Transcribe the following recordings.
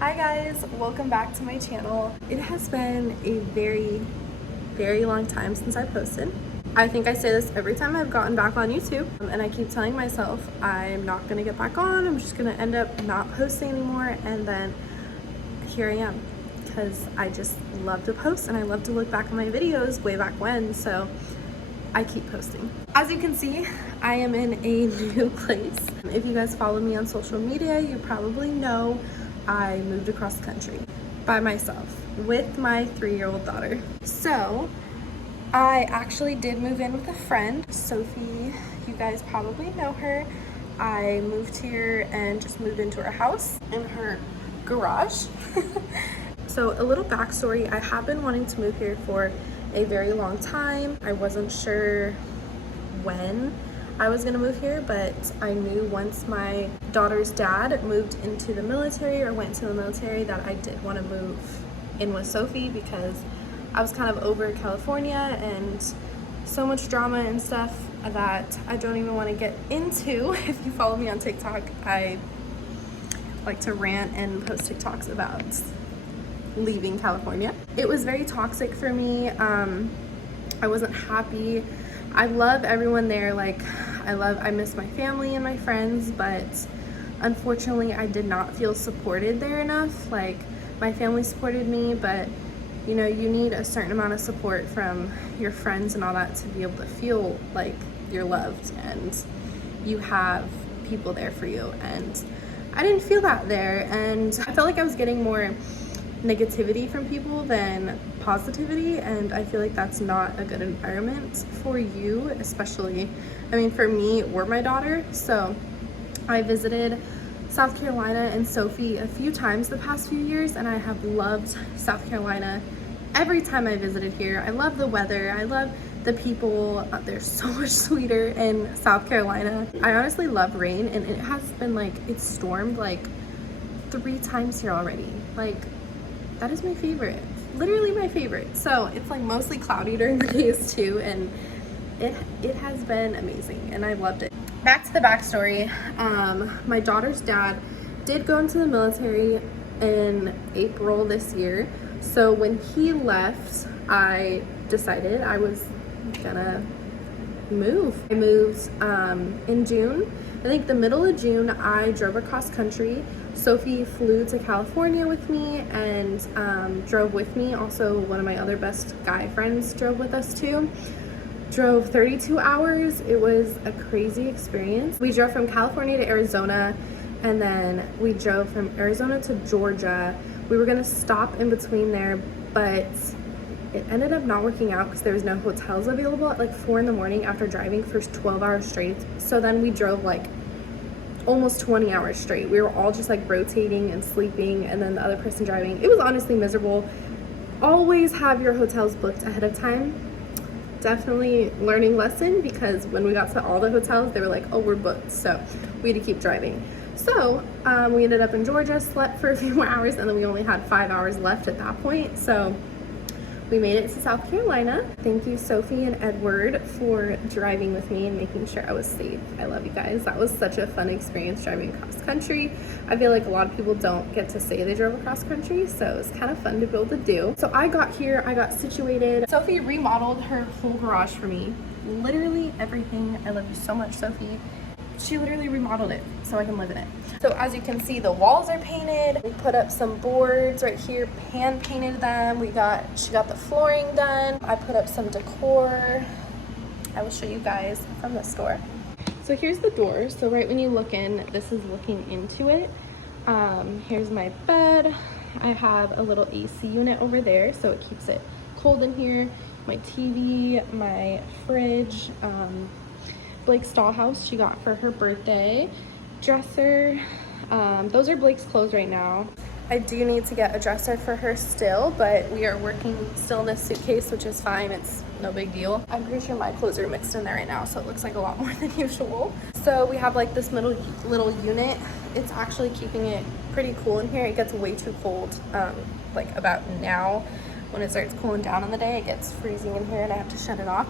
Hi guys, welcome back to my channel. It has been a very long time since I posted. I think I say this every time I've gotten back on YouTube, and I keep telling myself I'm not gonna get back on, I'm just gonna end up not posting anymore, and then here I am, because I just love to post and I love to look back on my videos way back when, so I keep posting. As you can see, I am in a new place. If you guys follow me on social media, you probably know I moved across the country by myself with my 3-year-old daughter. So I actually did move in with a friend, Sophie. You guys probably know her. I moved here and just moved into her house in her garage. So a little backstory, I have been wanting to move here for a very long time. I wasn't sure when I was gonna move here, but I knew once my daughter's dad moved into the military or went to the military that I did want to move in with Sophie, because I was kind of over California and so much drama and stuff that I don't even want to get into. If you follow me on TikTok, I like to rant and post TikToks about leaving California. It was very toxic for me. I wasn't happy. I love everyone there. Like, I miss my family and my friends, but unfortunately I did not feel supported there enough. Like, my family supported me, but you know, you need a certain amount of support from your friends and all that to be able to feel like you're loved and you have people there for you. And I didn't feel that there, and I felt like I was getting more negativity from people than positivity, and I feel like that's not a good environment for you, especially, I mean, for me or my daughter. So I visited South Carolina and Sophie a few times the past few years, and I have loved South Carolina every time I visited here. I love the weather, I love the people. They're so much sweeter in South Carolina. I honestly love rain, and it has been like, it's stormed like 3 times here already. Like, that is my favorite, literally my favorite. So it's like mostly cloudy during the days too, and it has been amazing and I loved it. Back to the backstory. My daughter's dad did go into the military in April this year. So when he left, I decided I was gonna move. I moved in June. I think the middle of June, I drove across country. Sophie flew to California with me and drove with me. Also, one of my other best guy friends drove with us too. Drove 32 hours. It was a crazy experience. We drove from California to Arizona, and then we drove from Arizona to Georgia. We were gonna stop in between there, but it ended up not working out because there was no hotels available at like 4 in the morning after driving for 12 hours straight. So then we drove like almost 20 hours straight. We were all just like rotating and sleeping, and then the other person driving. It was honestly miserable. Always have your hotels booked ahead of time. Definitely learning lesson, because when we got to all the hotels, they were like, oh, we're booked. So we had to keep driving. So we ended up in Georgia, slept for a few more hours, and then we only had 5 hours left at that point. So we made it to South Carolina. Thank you, Sophie and Edward, for driving with me and making sure I was safe. I love you guys. That was such a fun experience driving across country. I feel like a lot of people don't get to say they drove across country, so it's kind of fun to be able to do. So I got here, I got situated. Sophie remodeled her whole garage for me. Literally everything. I love you so much, Sophie. She literally remodeled it so I can live in it. So as you can see, the walls are painted. We put up some boards right here, hand painted them. She got the flooring done. I put up some decor. I will show you guys from the store. So here's the door. So right when you look in, this is looking into it. Here's my bed. I have a little AC unit over there, so it keeps it cold in here. My TV, my fridge, Blake's dollhouse she got for her birthday, dresser. Those are Blake's clothes right now. I do need to get a dresser for her still, but we are working still in this suitcase, which is fine. It's no big deal. I'm pretty sure my clothes are mixed in there right now, so it looks like a lot more than usual. So we have like this little unit. It's actually keeping it pretty cool in here. It gets way too cold, like about now. When it starts cooling down in the day, it gets freezing in here and I have to shut it off.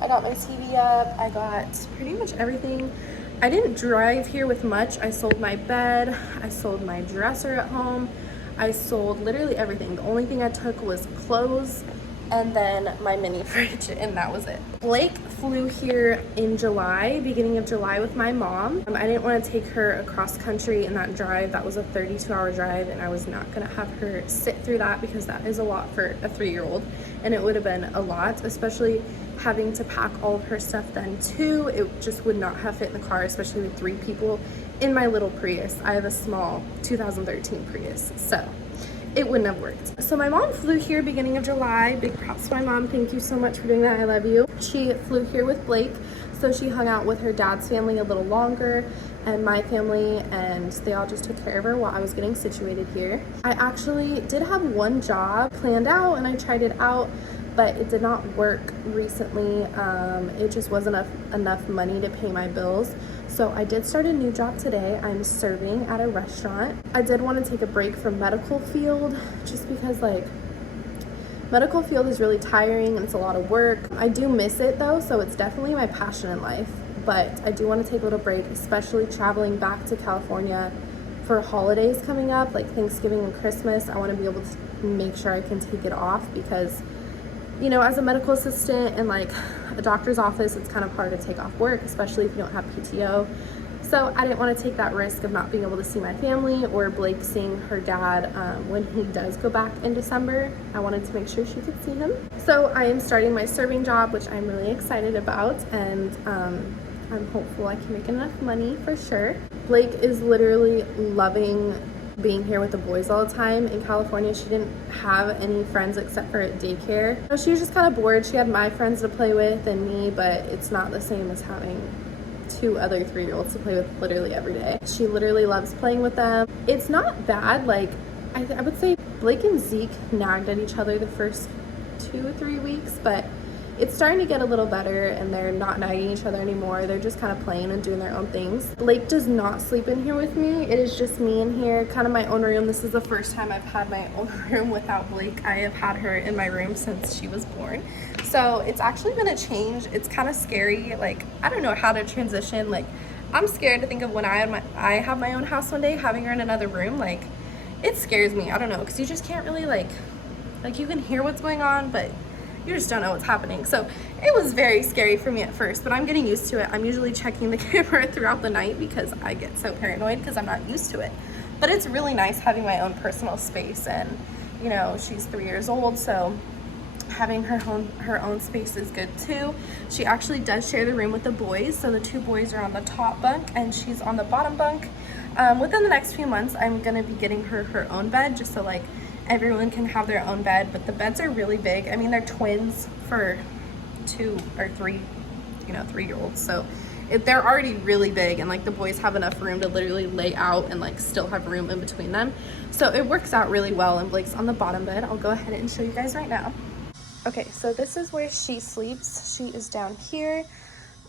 I got my TV up. I got pretty much everything. I didn't drive here with much. I sold my bed. I sold my dresser at home. I sold literally everything. The only thing I took was clothes and then my mini fridge, and that was it. Blake flew here in July, beginning of July, with my mom. I didn't want to take her across country in that drive. That was a 32-hour drive, and I was not going to have her sit through that because that is a lot for a 3-year-old, and it would have been a lot, especially having to pack all of her stuff then too. It just would not have fit in the car, especially with 3 people in my little Prius. I have a small 2013 Prius, so it wouldn't have worked. So my mom flew here beginning of July. Big props to my mom. Thank you so much for doing that. I love you. She flew here with Blake, so she hung out with her dad's family a little longer and my family, and they all just took care of her while I was getting situated here. I actually did have one job planned out and I tried it out, but it did not work recently. It just wasn't enough money to pay my bills. So I did start a new job today. I'm serving at a restaurant. I did want to take a break from medical field just because like medical field is really tiring and it's a lot of work. I do miss it though, so it's definitely my passion in life. But I do want to take a little break, especially traveling back to California for holidays coming up, like Thanksgiving and Christmas. I want to be able to make sure I can take it off because, you know, as a medical assistant in like a doctor's office, it's kind of hard to take off work, especially if you don't have PTO. So I didn't want to take that risk of not being able to see my family or Blake seeing her dad when he does go back in December. I wanted to make sure she could see him. So I am starting my serving job, which I'm really excited about, and I'm hopeful I can make enough money for sure. Blake is literally loving being here with the boys all the time. In California, she didn't have any friends except for at daycare. She was just kind of bored. She had my friends to play with and me, but it's not the same as having 2 other 3-year-olds to play with literally every day. She literally loves playing with them. It's not bad. Like I would say Blake and Zeke nagged at each other the first 2 or 3 weeks, but it's starting to get a little better and they're not nagging each other anymore. They're just kind of playing and doing their own things. Blake does not sleep in here with me. It is just me in here, kind of my own room. This is the first time I've had my own room without Blake. I have had her in my room since she was born. So it's actually been a change. It's kind of scary. Like, I don't know how to transition. Like, I'm scared to think of when I have my own house one day, having her in another room. Like, it scares me. I don't know, because you just can't really like you can hear what's going on, but you just don't know what's happening. So it was very scary for me at first, but I'm getting used to it. I'm usually checking the camera throughout the night because I get so paranoid because I'm not used to it. But it's really nice having my own personal space, and you know, she's 3 years old, so having her own space is good too. She actually does share the room with the boys, so the 2 boys are on the top bunk and she's on the bottom bunk. Within the next few months, I'm gonna be getting her own bed, just so like everyone can have their own bed, but the beds are really big. I mean, they're twins for 2 or 3, you know, 3-year-olds. So they're already really big, and like the boys have enough room to literally lay out and like still have room in between them. So it works out really well, and Blake's on the bottom bed. I'll go ahead and show you guys right now. Okay, so this is where she sleeps. She is down here,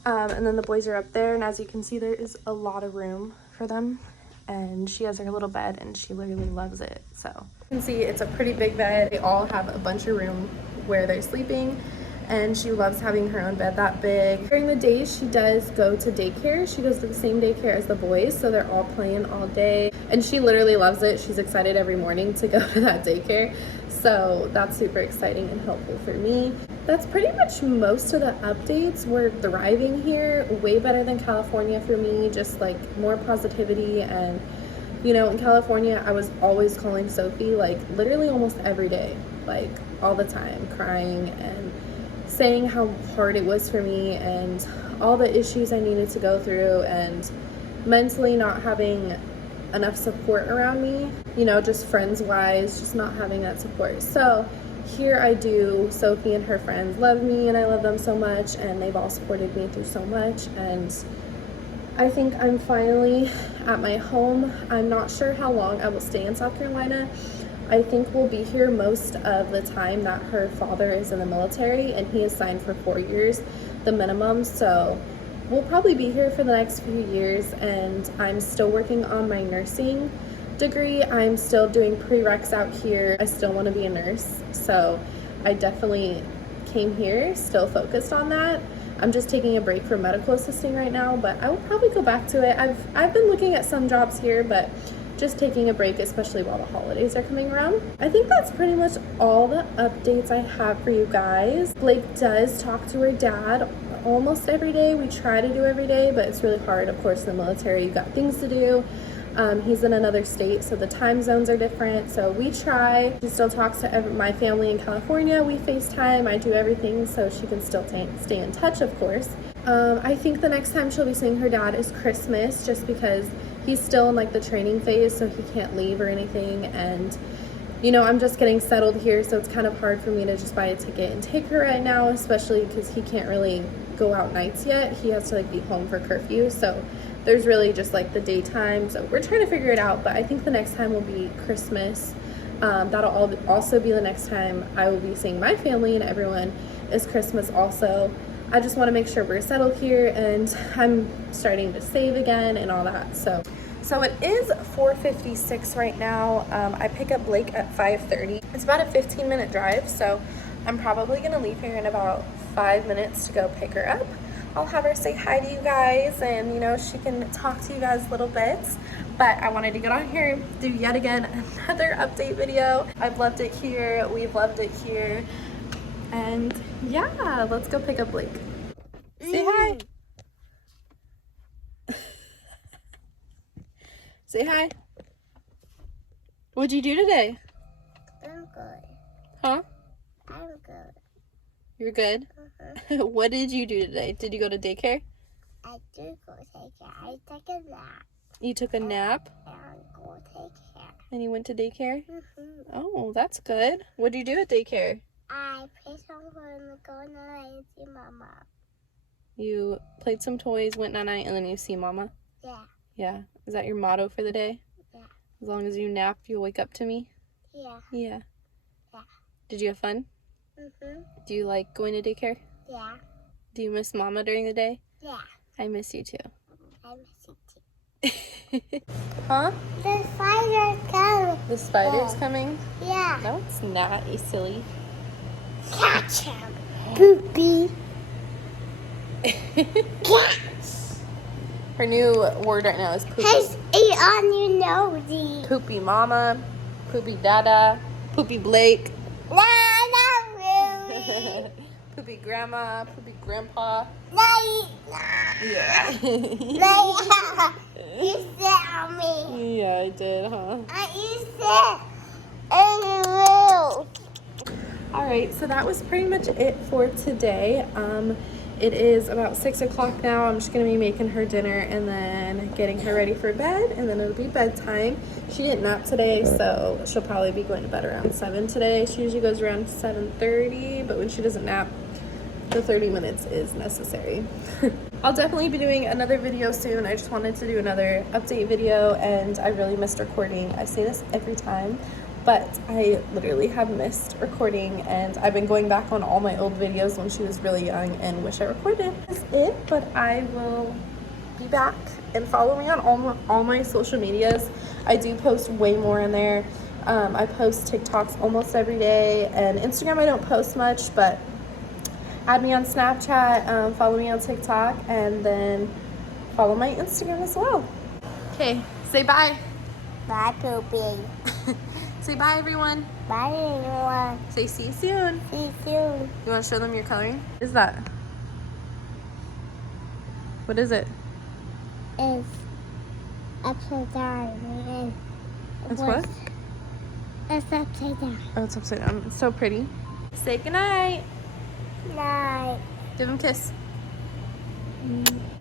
and then the boys are up there, and as you can see, there is a lot of room for them. And she has her little bed and she literally loves it. So you can see it's a pretty big bed. They all have a bunch of room where they're sleeping, and she loves having her own bed that big. During the days, she does go to daycare. She goes to the same daycare as the boys, so they're all playing all day, and she literally loves it. She's excited every morning to go to that daycare, so that's super exciting and helpful for me. That's pretty much most of the updates. We're thriving here, way better than California for me, just like more positivity. And you know, in California, I was always calling Sophie, like literally almost every day, like all the time, crying and saying how hard it was for me and all the issues I needed to go through, and mentally not having enough support around me, you know, just friends wise, just not having that support. So here I do. Sophie and her friends love me, and I love them so much, and they've all supported me through so much, and I think I'm finally at my home. I'm not sure how long I will stay in South Carolina. I think we'll be here most of the time that her father is in the military, and he is signed for 4 years, the minimum. So we'll probably be here for the next few years, and I'm still working on my nursing degree. I'm still doing prereqs out here. I still want to be a nurse, so I definitely came here still focused on that. I'm just taking a break from medical assisting right now, but I will probably go back to it. I've been looking at some jobs here, but just taking a break, especially while the holidays are coming around. I think that's pretty much all the updates I have for you guys. Blake does talk to her dad almost every day. We try to do every day, but it's really hard. Of course, in the military, you got things to do. He's in another state, so the time zones are different. So we try. She still talks to my family in California. We FaceTime. I do everything so she can still stay in touch, of course. I think the next time she'll be seeing her dad is Christmas, just because he's still in like the training phase, so he can't leave or anything. And you know, I'm just getting settled here, so it's kind of hard for me to just buy a ticket and take her right now, especially because he can't really go out nights yet. He has to like be home for curfew, so there's really just like the daytime. So we're trying to figure it out, but I think the next time will be Christmas. That'll also be the next time I will be seeing my family and everyone is Christmas also. I just want to make sure we're settled here, and I'm starting to save again and all that. So it is 4:56 right now. I pick up Blake at 5:30. It's about a 15-minute drive, so I'm probably gonna leave here in about 5 minutes to go pick her up. I'll have her say hi to you guys, and you know, she can talk to you guys a little bit. But I wanted to get on here and do yet again another update video. I've loved it here, we've loved it here, and yeah, let's go pick up Blake. Say hi. Say hi. What'd you do today? I'm good. Huh? I'm good. You're good? What did you do today? Did you go to daycare? I do go take care. I took a nap. You took a nap And go take care. and you went to daycare? Oh, that's good. What did you do at daycare? I played some in the corner and see Mama. You played some toys, went night-night, and then you see Mama? Yeah. Yeah. Is that your motto for the day? Yeah. As long as you nap, you'll wake up to me? Yeah. Yeah. Yeah. Did you have fun? Do you like going to daycare? Yeah. Do you miss Mama during the day? Yeah. I miss you too. I miss you too. Huh? The spider's coming. The spider's Yeah. coming? Yeah. No, it's not, you silly. Catch him. Poopy. Catch. Her new word right now is poopy. Has it on your nose. Poopy Mama, Poopy Dada, Poopy Blake, No, not really. Poopy Grandma, Poopy Grandpa. No, Yeah. no. You sit on me. Yeah, I did, huh? You sit in the room. Alright, so that was pretty much it for today. It is about 6 o'clock now. I'm just going to be making her dinner and then getting her ready for bed, and then it'll be bedtime. She didn't nap today, so she'll probably be going to bed around 7 today. She usually goes around 7:30, but when she doesn't nap, the 30 minutes is necessary. I'll definitely be doing another video soon. I just wanted to do another update video, and I really missed recording. I say this every time, but I literally have missed recording, and I've been going back on all my old videos when she was really young and wish I recorded. That's it, but I will be back, and follow me on all my social medias. I do post way more in there. I post TikToks almost every day, and Instagram I don't post much, but add me on Snapchat, follow me on TikTok, and then follow my Instagram as well. Okay, say bye. Bye, Poopy. Say bye, everyone. Bye, everyone. Say see you soon. See you soon. You want to show them your coloring? What is that? What is it? It's upside down. And It's what? It's upside down. Oh, it's upside down. It's so pretty. Say goodnight. Night. Give him a kiss.